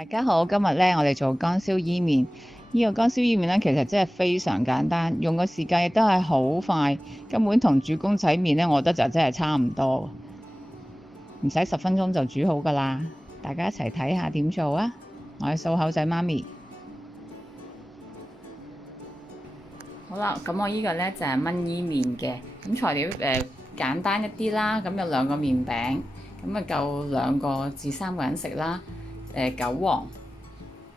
大家好，今日咧我哋做乾燒伊麵。呢個乾燒伊麵咧，其實真係非常簡單，用嘅時間亦都係好快，根本同煮公仔麵咧，我覺得就真係差唔多，唔使10分鐘就煮好㗎啦。大家一齊睇下點做啊！我係數口仔媽咪。好啦，咁我呢個咧就係炆伊麵嘅，咁材料簡單一啲啦，咁有2個麵餅，咁啊夠2個至3個人食啦。韭黃、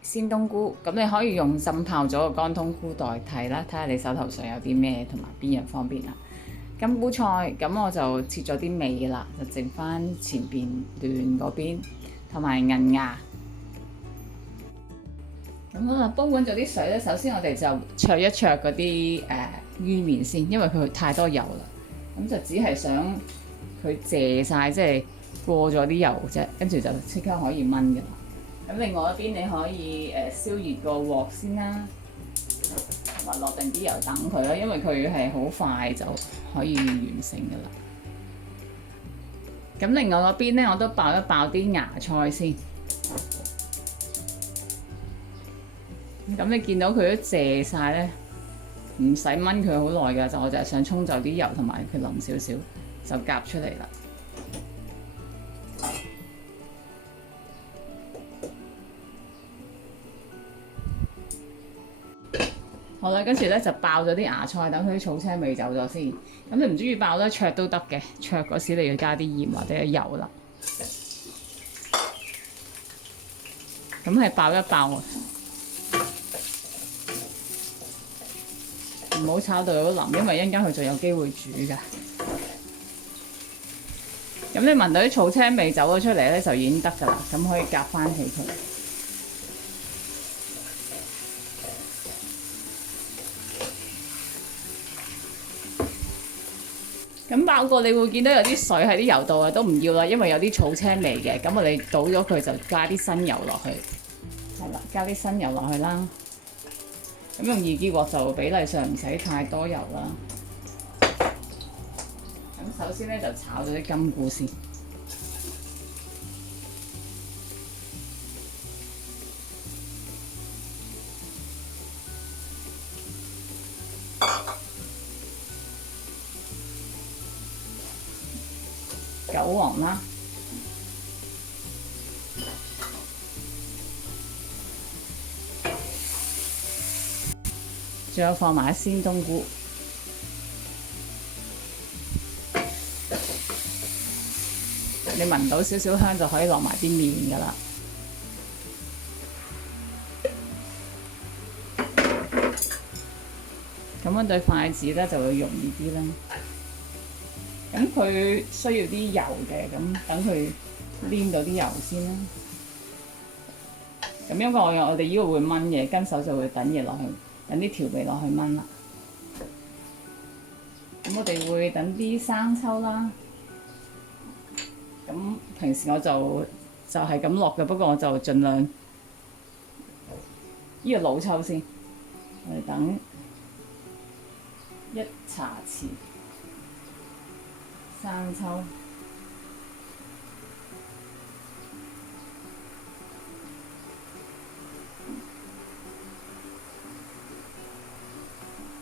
鮮冬菇，咁你可以用浸泡咗嘅乾冬菇代替啦，睇下你手頭上有啲咩同埋邊樣方便啦。金菇菜，咁我就切咗啲尾啦，就剩翻前邊段嗰邊，同埋銀芽。咁好啦，煲滾咗啲水咧，首先我哋就焯一焯嗰啲伊麵先，因為佢太多油啦。咁就只係想佢謝晒，即係過咗啲油啫，跟住就即刻可以炆㗎啦。咁另外一邊你可以燒熱個鑊先啦，同埋落定啲油等佢啦，因為佢係好快就可以完成㗎啦。咁另外嗰邊咧，我都爆一爆啲芽菜先。咁你見到佢都謝晒咧，唔使炆佢好耐㗎，我就係想沖走啲油同埋佢腍少少，就夾出嚟啦。好啦，跟住咧就爆咗啲芽菜，等佢啲草青味走咗先。咁你唔中意爆得灼都得嘅，灼嗰時你要加啲鹽或者油啦。咁係爆一爆，唔好炒到好腍，因為一陣間佢仲有機會煮㗎。咁你聞到啲草青味走咗出嚟咧，就已經得㗎啦。咁可以夾翻起佢。咁爆過你會見到有啲水喺啲油度啊，都唔要啦，因為有啲草青味嘅。咁我哋倒咗佢就加啲新油落去，係啦，加啲新油落去啦。咁用易潔鑊就比例上唔使太多油啦。咁首先咧就炒咗啲金菇先。韭黃啦，仲有放埋鮮冬菇，你聞到少少香就可以落埋啲麵㗎啦。咁樣對筷子咧就會容易啲啦。咁佢需要啲油嘅，咁等佢黏到啲油先啦。咁因為我哋呢個會炆嘢，跟手就會等嘢落去，等啲調味落去炆啦。咁我哋會等啲生抽啦。咁平時我就係咁落嘅，不過我就盡量呢個老抽先，我哋等1茶匙。生抽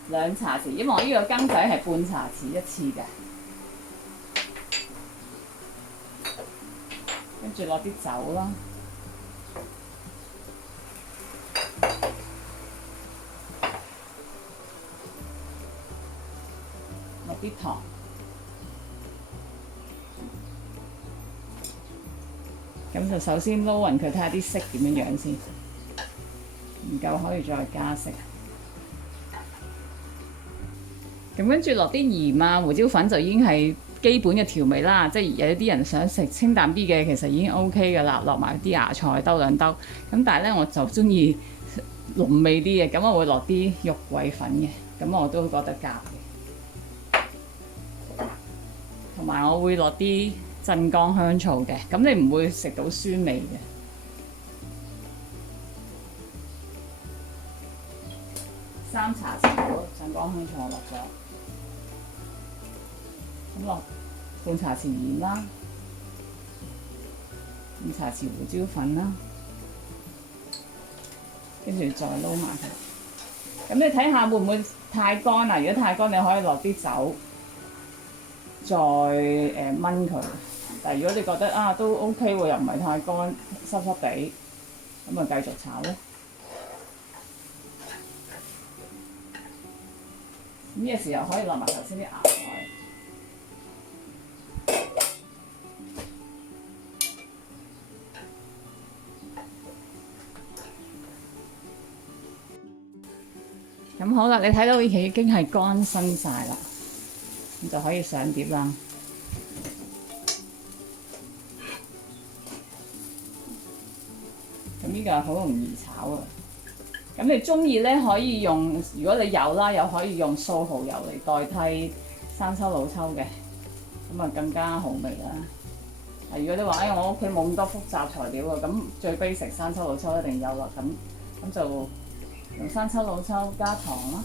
2茶匙，因為我呢個羹仔係半茶匙一次嘅。跟住落啲酒啦，落啲糖。咁就首先撈勻佢，睇下啲色點樣樣先，唔夠可以再加色。咁跟住落啲鹽啊、胡椒粉就已經係基本嘅調味啦。即係有啲人想食清淡啲嘅，其實已經 OK 㗎啦。落埋啲芽菜兜2兜，咁但係咧我就中意濃味啲嘅，咁我會落啲肉桂粉嘅，咁我都覺得夾嘅。同埋我會落啲鎮江香醋嘅，咁你唔會食到酸味嘅。3茶匙鎮江香醋我落咗，咁落半茶匙鹽啦，5茶匙胡椒粉啦，跟住再撈埋佢。咁你睇下會唔會太乾啊？如果太乾，你可以落啲酒，再燜佢。但係如果你覺得啊都 OK 喎，又唔係太乾，濕濕地，咁咪繼續炒咯。咁呢個時候可以落埋頭先啲芽菜。咁好啦，你睇到佢已經係乾身晒啦，咁就可以上碟啦。咁呢個係好容易炒啊！咁你中意咧可以用，如果你有啦，又可以用素蠔油嚟代替生抽老抽嘅，咁啊更加好味啦。如果你話我屋企冇咁多複雜材料啊，咁最 basic 生抽老抽一定有啦。咁就用生抽老抽加糖啦。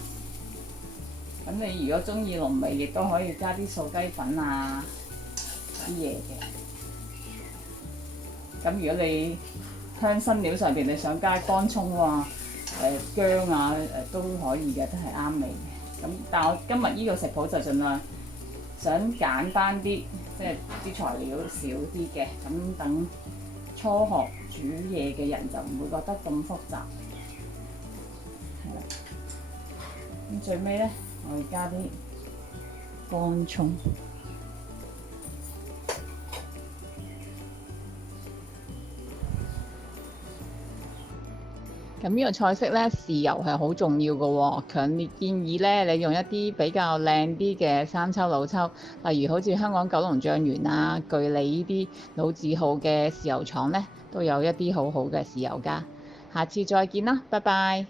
咁你如果中意濃味，亦都可以加啲素雞粉啊啲嘢嘅。咁如果你香辛料上邊你想加乾葱啊、薑啊都可以嘅，都係啱味嘅。咁但係我今日呢個食譜就盡量想簡單啲，即係啲材料少啲嘅，咁等初學煮嘢嘅人就唔會覺得咁複雜。係啦，咁最尾咧，我哋加啲乾葱。咁呢個菜式咧，豉油係好重要嘅喎，強烈建議咧你用一啲比較靚啲嘅生抽老抽，例如好似香港九龍醬園啊、巨利呢啲老字號嘅豉油廠咧，都有一啲好好嘅豉油㗎。下次再見啦，拜拜。